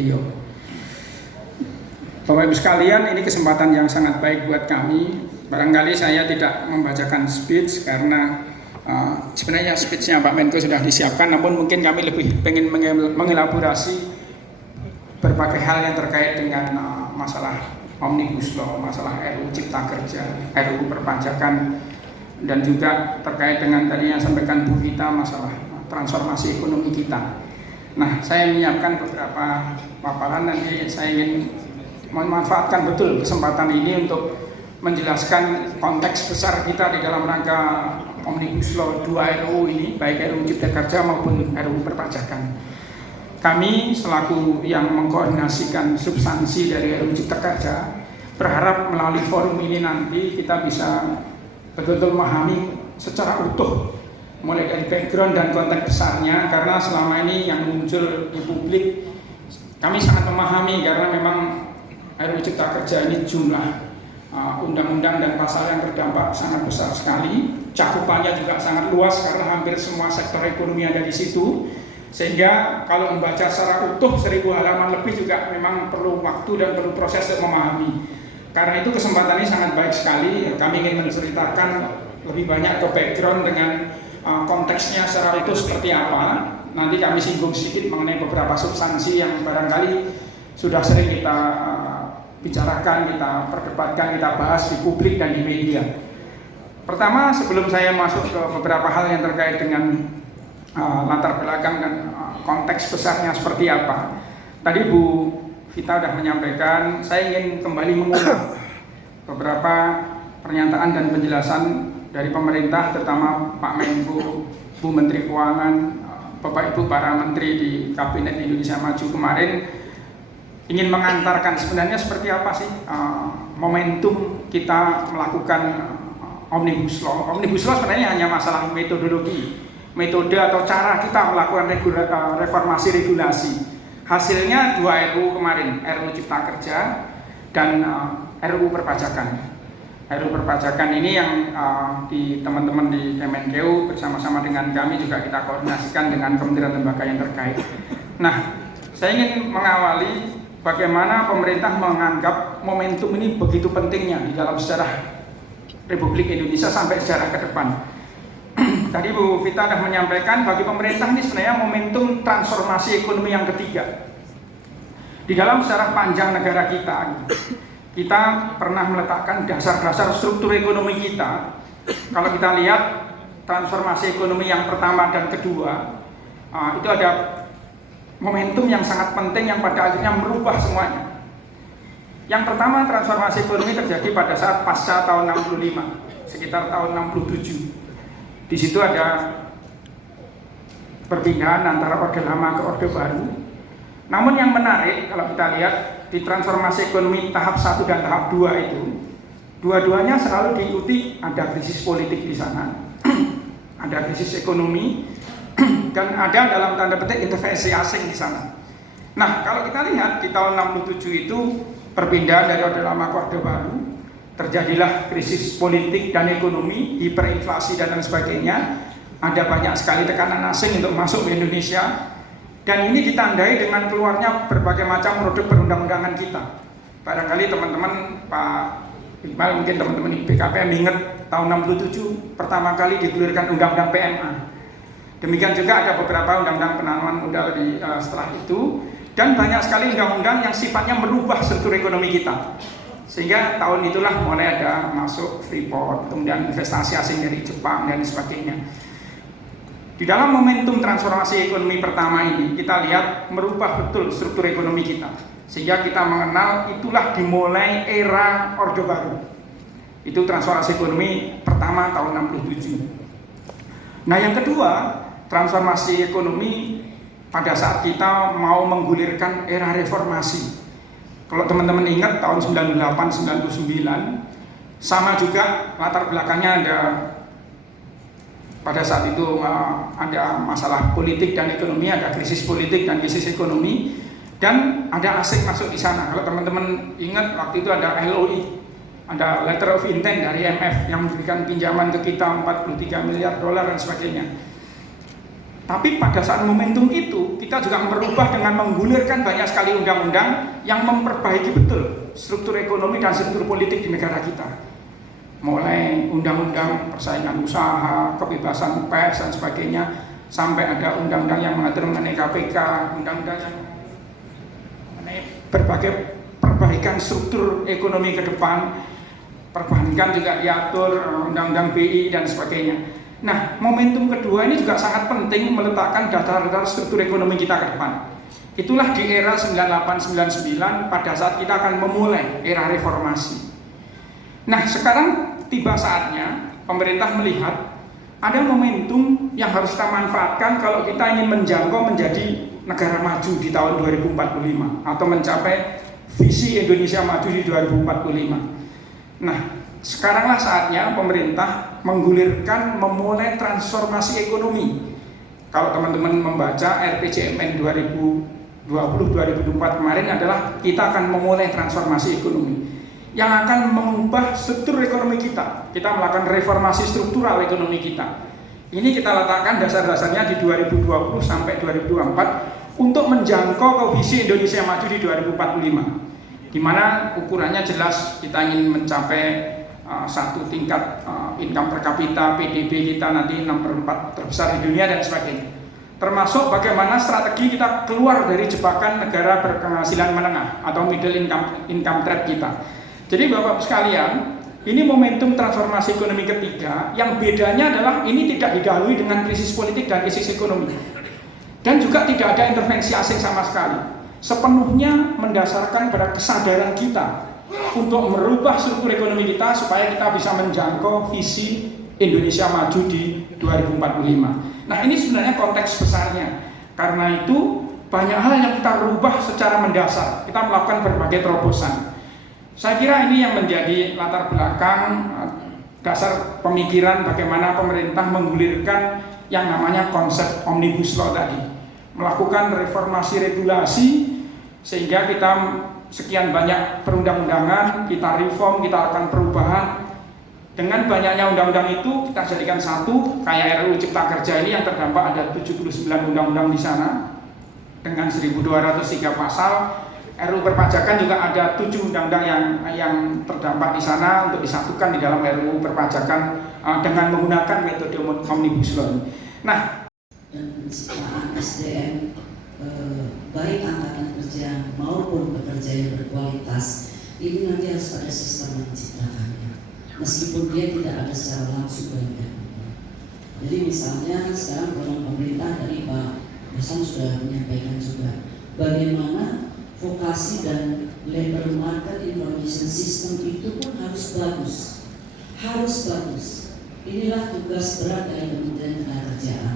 beliau. Bapak Ibu sekalian, ini kesempatan yang sangat baik buat kami. Barangkali saya tidak membacakan speech karena sebenarnya speech-nya Pak Menko sudah disiapkan, namun mungkin kami lebih pengen mengelaborasi berbagai hal yang terkait dengan masalah Omnibus Law, masalah RUU Cipta Kerja, RUU Perpajakan, dan juga terkait dengan tadi yang sampaikan Bu Vita, masalah transformasi ekonomi kita. Nah, saya menyiapkan beberapa paparan, nanti saya ingin memanfaatkan betul kesempatan ini untuk menjelaskan konteks besar kita di dalam rangka Omnibus Law 2 RUU ini, baik RUU Cipta Kerja maupun RUU Perpajakan. Kami selaku yang mengkoordinasikan substansi dari RUU Cipta Kerja berharap melalui forum ini nanti kita bisa betul-betul memahami secara utuh mulai dari background dan konteks besarnya, karena selama ini yang muncul di publik kami sangat memahami karena memang RUU Cipta Kerja ini jumlah undang-undang dan pasal yang terdampak sangat besar sekali, cakupannya juga sangat luas karena hampir semua sektor ekonomi ada di situ, sehingga kalau membaca secara utuh 1000 halaman lebih juga memang perlu waktu dan perlu proses untuk memahami. Karena itu kesempatan ini sangat baik sekali, kami ingin menceritakan lebih banyak ke background dengan konteksnya secara itu seperti apa. Nanti kami singgung sedikit mengenai beberapa substansi yang barangkali sudah sering kita bicarakan, kita perdebatkan, kita bahas di publik dan di media. Pertama, sebelum saya masuk ke beberapa hal yang terkait dengan latar belakang dan konteks besarnya seperti apa, tadi Bu Vita sudah menyampaikan, saya ingin kembali mengulang beberapa pernyataan dan penjelasan dari pemerintah, terutama Pak Menko, Bu Menteri Keuangan, Bapak Ibu para Menteri di Kabinet Indonesia Maju kemarin, ingin mengantarkan sebenarnya seperti apa sih momentum kita melakukan Omnibus Law. Omnibus Law sebenarnya hanya masalah metodologi, metode atau cara kita melakukan reformasi regulasi. Hasilnya 2 RUU kemarin, RUU Cipta Kerja dan RUU Perpajakan. RUU Perpajakan ini yang di teman-teman di Kemenkeu bersama-sama dengan kami juga kita koordinasikan dengan kementerian lembaga yang terkait. Nah, saya ingin mengawali bagaimana pemerintah menganggap momentum ini begitu pentingnya di dalam sejarah Republik Indonesia sampai sejarah ke depan. Tadi Bu Vita sudah menyampaikan bagi pemerintah ini sebenarnya momentum transformasi ekonomi yang ketiga. Di dalam sejarah panjang negara kita pernah meletakkan dasar-dasar struktur ekonomi kita. Kalau kita lihat transformasi ekonomi yang pertama dan kedua, itu ada momentum yang sangat penting yang pada akhirnya merubah semuanya. Yang pertama, transformasi ekonomi terjadi pada saat pasca tahun 65, sekitar tahun 67. Di situ ada perpindahan antara Orde Lama ke Orde Baru. Namun yang menarik kalau kita lihat di transformasi ekonomi tahap 1 dan tahap 2 itu, dua-duanya selalu diikuti ada krisis politik di sana, ada krisis ekonomi, dan ada dalam tanda petik intervensi asing di sana. Nah, kalau kita lihat di tahun 67 itu perpindahan dari Orde Lama ke Orde Baru, terjadilah krisis politik dan ekonomi, hiperinflasi dan lain sebagainya. Ada banyak sekali tekanan asing untuk masuk ke Indonesia, dan ini ditandai dengan keluarnya berbagai macam produk perundang-undangan kita. Barangkali teman-teman Pak Iqbal, mungkin teman-teman BKPM ingat tahun 67 pertama kali digulirkan Undang-Undang PMA. Demikian juga ada beberapa undang-undang penanaman modal setelah itu, dan banyak sekali undang-undang yang sifatnya merubah struktur ekonomi kita. Sehingga tahun itulah mulai ada masuk Freeport, kemudian investasi asing dari Jepang dan sebagainya. Di dalam momentum transformasi ekonomi pertama ini, kita lihat merubah betul struktur ekonomi kita. Sehingga kita mengenal itulah dimulai era Orde Baru. Itu transformasi ekonomi pertama tahun 67. Nah, yang kedua, transformasi ekonomi pada saat kita mau menggulirkan era reformasi. Kalau teman-teman ingat tahun 98-99, sama juga latar belakangnya ada pada saat itu ada masalah politik dan ekonomi, ada krisis politik dan krisis ekonomi, dan ada asing masuk di sana. Kalau teman-teman ingat waktu itu ada LOI, ada letter of intent dari IMF yang memberikan pinjaman ke kita $43 miliar dan sebagainya. Tapi pada saat momentum itu kita juga merubah dengan menggulirkan banyak sekali undang-undang yang memperbaiki betul struktur ekonomi dan struktur politik di negara kita. Mulai undang-undang persaingan usaha, kebebasan pers dan sebagainya, sampai ada undang-undang yang mengatur mengenai KPK, undang-undang yang mengenai berbagai perbaikan struktur ekonomi ke depan, perbankan juga diatur, undang-undang BI dan sebagainya. Nah, momentum kedua ini juga sangat penting meletakkan dasar-dasar struktur ekonomi kita ke depan. Itulah di era 98-99 pada saat kita akan memulai era reformasi. Nah, sekarang tiba saatnya pemerintah melihat ada momentum yang harus kita manfaatkan kalau kita ingin menjangkau menjadi negara maju di tahun 2045 atau mencapai visi Indonesia maju di 2045. Nah, sekaranglah saatnya pemerintah menggulirkan memulai transformasi ekonomi. Kalau teman-teman membaca RPJMN 2020-2024 kemarin adalah kita akan memulai transformasi ekonomi yang akan mengubah struktur ekonomi kita. Kita melakukan reformasi struktural ekonomi kita. Ini kita letakkan dasar-dasarnya di 2020 sampai 2024 untuk menjangkau ke visi Indonesia maju di 2045. Di mana ukurannya jelas, kita ingin mencapai satu tingkat income per kapita, PDB kita nanti 6/4 terbesar di dunia dan sebagainya. Termasuk bagaimana strategi kita keluar dari jebakan negara berpenghasilan menengah atau middle income trap kita. Jadi Bapak sekalian, ini momentum transformasi ekonomi ketiga yang bedanya adalah ini tidak didahului dengan krisis politik dan krisis ekonomi. Dan juga tidak ada intervensi asing sama sekali. Sepenuhnya mendasarkan pada kesadaran kita untuk merubah struktur ekonomi kita supaya kita bisa menjangkau visi Indonesia maju di 2045. Nah, ini sebenarnya konteks besarnya. Karena itu banyak hal yang kita rubah secara mendasar. Kita melakukan berbagai terobosan. Saya kira ini yang menjadi latar belakang dasar pemikiran bagaimana pemerintah menggulirkan yang namanya konsep Omnibus Law tadi. Melakukan reformasi regulasi sehingga kita sekian banyak perundang-undangan, kita reform, kita lakukan perubahan. Dengan banyaknya undang-undang itu kita jadikan satu, kayak RUU Cipta Kerja ini yang terdampak ada 79 undang-undang di sana dengan 1.203 pasal. RUU Perpajakan juga ada 7 undang-undang yang terdampak di sana untuk disatukan di dalam RUU Perpajakan dengan menggunakan metode Omnibus Law. Nah, dan penciptaan SDM baik angkatan kerja maupun pekerja yang berkualitas ini nanti harus ada sistem menciptakannya, meskipun dia tidak ada secara langsung bagian. Jadi misalnya sekarang dalam pemerintah dari Pak Hasan sudah menyampaikan juga bagaimana vokasi dan labor market information system itu pun harus bagus, Inilah tugas berat dari Kementerian Ketenagakerjaan,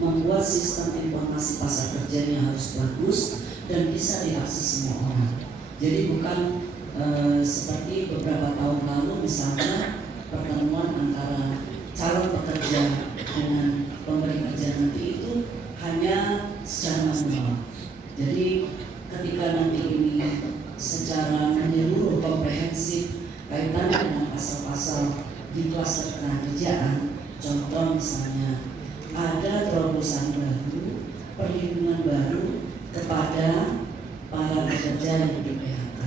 membuat sistem informasi pasar kerjanya harus bagus dan bisa diakses semua orang. Jadi bukan seperti beberapa tahun lalu misalnya pertemuan antara calon pekerja dengan pemberi kerja nanti itu hanya secara manual. Jadi ketika nanti ini secara menyeluruh komprehensif kaitannya dengan pasal-pasal di kluster ketenagakerjaan, contoh misalnya ada terobosan baru, perlindungan baru kepada para pekerja yang di PHK.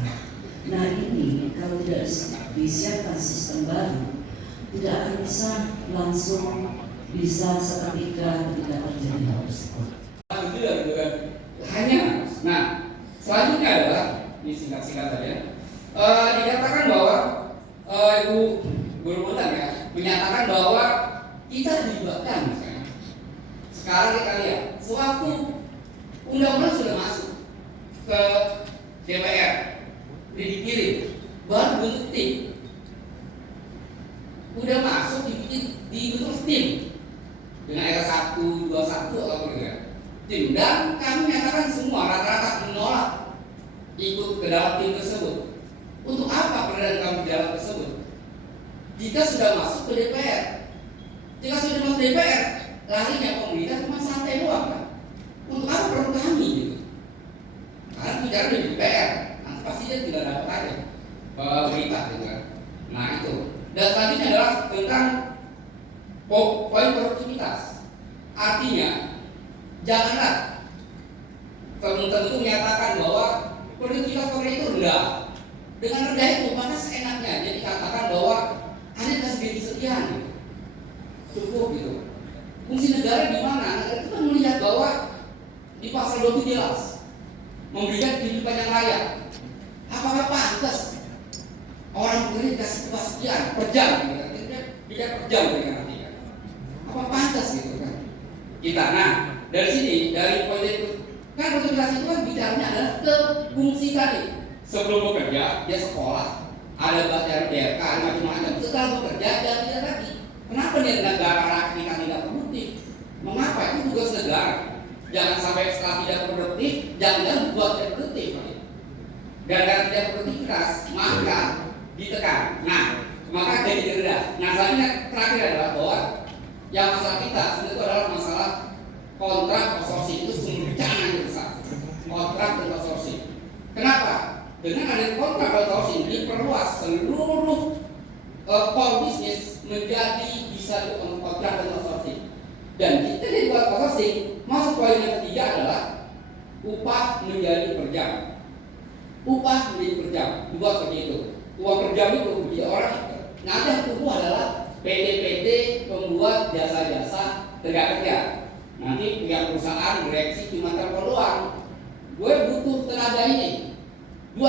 Nah ini kalau tidak disiapkan sistem baru, tidak akan bisa langsung bisa seketika ketika terjadi hal tersebut. Hanya, nah selanjutnya adalah ini singkat-singkat saja. Dikatakan bahwa Ibu Guru ya menyatakan bahwa kita dilibatkan misalnya. Sekarang kita lihat, sewaktu undang-undang sudah masuk ke DPR, dikirim, baru bentuk tim. Udah masuk dibentuk tim dengan era 1, 2, 1 atau berbeda. Tim dan kami menyatakan semua rata-rata menolak ikut ke dalam tim tersebut. Untuk apa peran kami di dalam tersebut? Jika sudah masuk ke DPR, jika sudah masuk DPR, larinya pemerintah cuma santai doang kan? Untuk apa perlu kami gitu? Karena bicara di DPR, nanti pasti dia tidak dapat aja berita gitu kan. Nah itu. Dan selanjutnya adalah tentang poin produktivitas. Artinya Janganlah tertentu menyatakan bahwa produktivitas pekerja itu rendah. Dengan rendah itu maka seenaknya jadi katakan bahwa ada segitu sekian gitu. Cukup gitu. Fungsi negara di mana? Negara itu kan melihat bahwa di pasal 2 itu jelas memberikan kehidupan yang layak. Apakah pantas orang bekerja dikasih upah sekian per jam gitu kan? Tidak per jam dengan nanti kan? Apa pantas gitu kan? Kita, nah dari sini dari poin itu kan produktivitas itu kan bicaranya adalah ke fungsi tadi. Sebelum bekerja dia sekolah, ada belajar BRK, macam-macam. Setelah bekerja dia tidak lagi. Kenapa nih negara kita tidak produktif? Mengapa? Itu tugas negara. Jangan sampai setelah tidak produktif, jangan buat tidak produktif. Dan karena tidak produktivitas, maka ditekan. Nah, maka jadi rendah. Nah, selanjutnya terakhir adalah bahwa yang masalah kita sebenarnya itu adalah masalah kontrak outsourcing. Itu sumber bencana yang besar. Kontrak dan outsourcing. Kenapa? Dengan adanya kontrak outsourcing diperluas seluruh core bisnis menjadi bisa kontrak dan outsourcing. Dan kita jadi buat outsourcing, masuk poin yang ketiga adalah upah menjadi per jam. Upah menjadi per jam, dibuat seperti itu. Upah per jam itu dia orang nanti yang tunggu adalah PT-PT pembuat jasa-jasa tenaga kerja. Nanti pihak perusahaan direksi cuma telepon doang. Gue butuh tenaga ini. 2